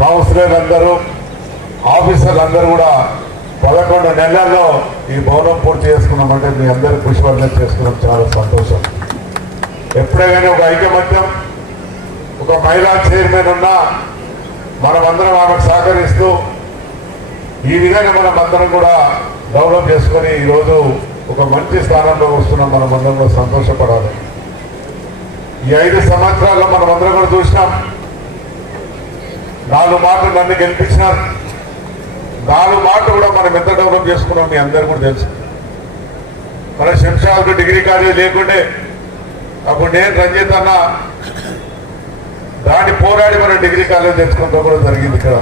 Councillor అందరూ ఆఫీసర్లు అందరూ కూడా 11 నెలల్లో ఈ భవనం పూర్తి చేసుకున్నామంటే మీ అందరూ పుష్పర్ణం చేసుకున్నాం. చాలా సంతోషం. ఎప్పుడైనా ఒక ఐకమత్యం, ఒక మహిళా చైర్మన్ ఉన్నా మనమందరం ఆమెకు సహకరిస్తూ ఈ విధంగా మనమందరం కూడా డెవలప్ చేసుకొని ఈరోజు ఒక మంచి స్థానంలో వస్తున్నాం. మనమందరం కూడా సంతోషపడాలి. ఈ 5 సంవత్సరాల్లో మనమందరం కూడా చూసినాం. 4 మాటలు నన్ను గెలిపించినారు. 4 మాటలు కూడా మనం ఎంత డెవలప్ చేసుకున్నాం మీ అందరూ కూడా తెలుసు. మన శంషాబాద్ డిగ్రీ కాలేజ్ లేకుంటే అప్పుడు నేను రంజిత్ అన్న దాన్ని పోరాడి మన డిగ్రీ కాలేజ్ తెచ్చుకుంటూ కూడా జరిగింది. ఇక్కడ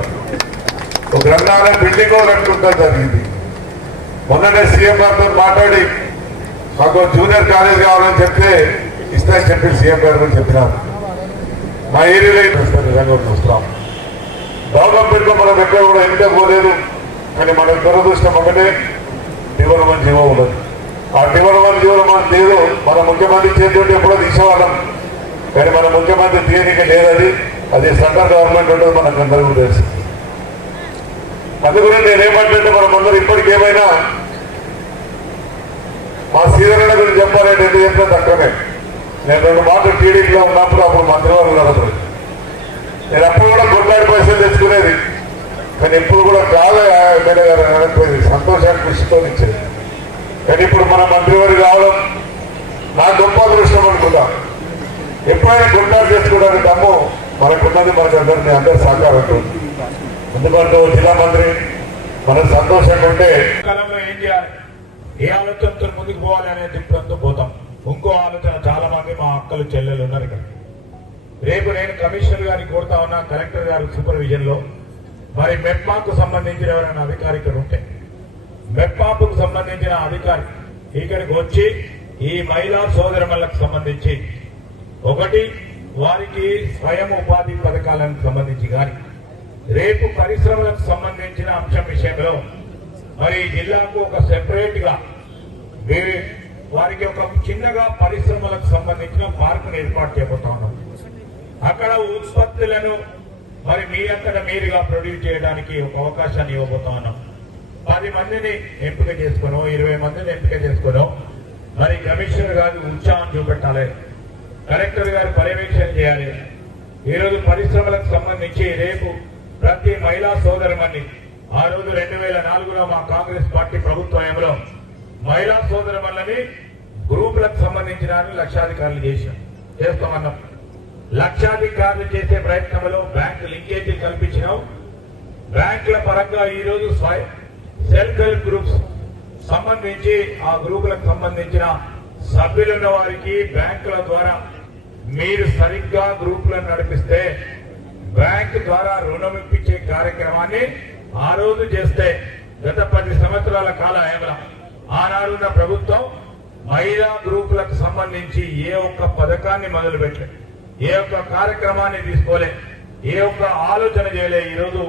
ఒక గ్రంథాలయం బిల్డింగ్ కూడా కట్టుకుంటా జరిగింది. మొన్ననే సీఎం గారితో మాట్లాడి మాకు జూనియర్ కాలేజ్ కావాలని చెప్తే ఇస్తాయని చెప్పి సీఎం గారు కూడా చెప్పినారు. మా ఏరియాలో నిజంగా చూస్తున్నాం. డెవలప్మెంట్ లో మనం ఎక్కడ కూడా ఎన్నిక పోలేదు. కానీ మన దురదృష్టం ఒకటే డెవలప్మెంట్ జీవో ఉండదు. ఆ డెవలప్మెంట్ జీవో మనకు లేదు. మన ముఖ్యమంత్రి చేతి ఎప్పుడో తీసేవాళ్ళం. కానీ మన ముఖ్యమంత్రి తీయనిక లేదది. అది సెంట్రల్ గవర్నమెంట్ ఉంటుంది. మనకు అందరూ తెలుసు. అందుకని నేనేమంటే మనం అందరూ ఇప్పటికేమైనా మా సీనియర్ల గురించి చెప్పాలంటే ఎందుకు చెప్తే తక్కువనే. నేను 2 మాటలు టీడీపీలో ఉన్నప్పుడు అప్పుడు మంత్రివర్గం నడపదు. నేను అప్పుడు కూడా కొట్లాడి పైసలు తెచ్చుకునేది. కానీ ఇప్పుడు కూడా కాదు ఎమ్మెల్యే గారు నడపేది. సంతోషాన్ని కృషితో ఇచ్చేది. కానీ ఇప్పుడు మన మంత్రివర్గం రావడం నా గొప్ప అదృష్టం అనుకుంటా. ఎప్పుడైనా కొట్లాడి చేసుకోవడానికి దమ్ము మనకున్నది. మనకు అందరినీ అందరూ సహకారం ఉంటుంది. ఎందుకంటే జిల్లా మంత్రి మనకు సంతోషంగా ఉంటే కాలంలో ఏం చేయాలి, ఏ ఆలోచనతో ముందుకు పోవాలి అనే దృక్పథంతో పోతాం. ఇంకో ఆలోచన చాలా మంది మా అక్కలు చెల్లెలు ఉన్నారు ఇక్కడ. రేపు నేను కమిషనర్ గారికి కోరుతా ఉన్నా, కలెక్టర్ గారి సూపర్విజన్ లో మరి మెప్మాకు సంబంధించిన ఎవరైనా అధికారి ఇక్కడ ఉంటే మెప్మాకు సంబంధించిన అధికారి ఇక్కడికి వచ్చి ఈ మహిళా సోదరులకు సంబంధించి ఒకటి వారికి స్వయం ఉపాధి పథకాలకు సంబంధించి కానీ రేపు పరిశ్రమలకు సంబంధించిన అంశం విషయంలో మరి జిల్లాకు ఒక సెపరేట్ గా వారికి ఒక చిన్నగా పరిశ్రమలకు సంబంధించిన పార్కును ఏర్పాటు చేయబోతా ఉన్నాం. అక్కడ ఉత్పత్తులను మరి మీ అంతటా మీరుగా ప్రొడ్యూస్ చేయడానికి ఒక అవకాశాన్ని ఇవ్వబోతా ఉన్నాం. 10 మందిని ఎంపిక చేసుకున్నాం, 20 మందిని ఎంపిక చేసుకున్నాం. మరి కమిషనర్ గారు ఉత్సాహం చూపెట్టాలి, కలెక్టర్ గారు పర్యవేక్షణ చేయాలి. ఈరోజు పరిశ్రమలకు సంబంధించి రేపు ప్రతి మహిళా సోదరుమని ఆ రోజు 2004లో మా కాంగ్రెస్ పార్టీ ప్రభుత్వంలో మహిళా సోదరుమల్ని గ్రూపులకు సంబంధించిన లక్షాధికారులు చేస్తామన్నాం. లక్షాధికారులు చేసే ప్రయత్నంలో బ్యాంకు లింకేజీ కల్పించినాం. బ్యాంకుల పరంగా ఈ రోజు సెల్ఫ్ హెల్ప్ గ్రూప్స్ సంబంధించి ఆ గ్రూపులకు సంబంధించిన సభ్యులున్న వారికి బ్యాంకుల ద్వారా మీరు సరిగ్గా గ్రూపులను నడిపిస్తే బ్యాంకు ద్వారా రుణం ఇప్పించే కార్యక్రమాన్ని ఆ రోజు చేస్తే గత 10 సంవత్సరాల కాలంలో ఆనాడున్న ప్రభుత్వం మహిళా గ్రూపులకు సంబంధించి ఏ ఒక్క పథకాన్ని మొదలుపెట్టలే, ఏ ఒక్క కార్యక్రమాన్ని తీసుకోలే, ఏ ఒక్క ఆలోచన చేయలే. ఈరోజు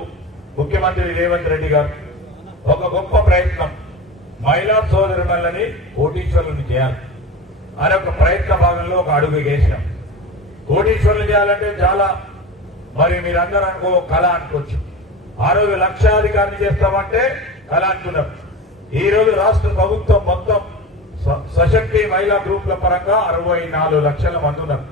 ముఖ్యమంత్రి రేవంత్ రెడ్డి గారు ఒక గొప్ప ప్రయత్నం, మహిళా సోదరులని కోటీశ్వరులను చేయాలి అనే ఒక ప్రయత్న భాగంలో ఒక అడుగు వేసినాం. కోటీశ్వరులు చేయాలంటే చాలా మరి మీరందరూ అనుకో కళ అనుకోవచ్చు. ఆ రోజు లక్షాధికారిని చేస్తామంటే కళ అనుకున్నారు. ఈ రోజు రాష్ట్ర ప్రభుత్వం మొత్తం సశక్తి మహిళా గ్రూపుల పరంగా 64 లక్షల మంది ఉన్నారు.